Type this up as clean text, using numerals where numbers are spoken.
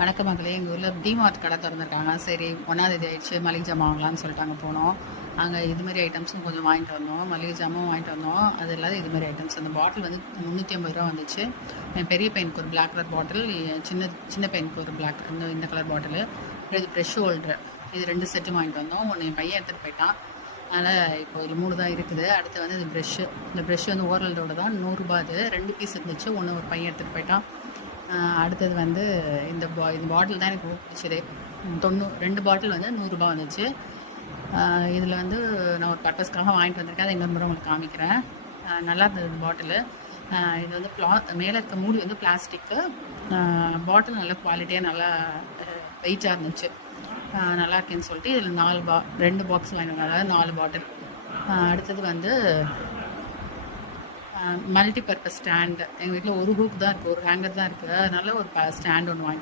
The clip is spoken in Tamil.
வணக்க மக்களே. எங்கள் ஊரில் டிமார்ட் கடை திறந்துருக்காங்க. சரி, 1ஆம் தேதி ஆயிடுச்சு, மளிகை ஜாமான் வாங்கலாம்னு சொல்லிட்டு அங்கே போனோம். அங்கே இதுமாரி ஐட்டம்ஸும் கொஞ்சம் வாங்கிட்டு வந்தோம், மளிகை ஜாமும் வாங்கிட்டு வந்தோம். அது இல்லாத இதுமாரி ஐட்டம்ஸ். அந்த பாட்டில் வந்து 350 ரூபா வந்துச்சு. என் பெரிய பையனுக்கு ஒரு பிளாக் கலர் பாட்டில், சின்ன பையனுக்கு ஒரு பிளாக் இந்த கலர் பாட்டில், இது ப்ரெஷ் ஹோல்டர், இது 2 செட்டும் வாங்கிட்டு வந்தோம். ஒன்று என் பையன் எடுத்துகிட்டு போயிட்டான். அதனால் இப்போ இதில் 3 தான் இருக்குது. அடுத்து வந்து இந்த ப்ரெஷ்ஷு வந்து ஓரலோட தான் 100 ரூபா. அது 2 பீஸ் இருந்துச்சு. ஒன்று ஒரு பையன் எடுத்துகிட்டு போயிட்டான். அடுத்தது வந்து இந்த பாட்டில் தான் எனக்கு ரொம்ப பிடிச்சது. 2 பாட்டில் வந்து 100 ரூபா வந்துச்சு. இதில் வந்து நான் ஒரு பர்பஸ்க்காக வாங்கிட்டு வந்திருக்கேன். அதை இன்னொரு முறை உங்களுக்கு காமிக்கிறேன். நல்லா இருந்தது பாட்டிலு. இது வந்து மேலே இருக்க மூடி வந்து பிளாஸ்டிக்கு. பாட்டில் நல்ல குவாலிட்டியாக நல்லா வெயிட்டாக இருந்துச்சு. நல்லா இருக்கேன்னு சொல்லிட்டு இதில் 2 பாக்ஸ் வாங்கிட்டு வந்தாங்க, 4 பாட்டில். அடுத்தது வந்து மல்டி பர்பஸ் ஸ்டாண்டு. எங்கள் வீட்டில் ஒரு ஹூக் தான் இருக்குது, ஒரு ஹேங்கர் தான் இருக்குது. அதனால ஒரு ஸ்டாண்ட் ஒன்று வாங்கிட்டு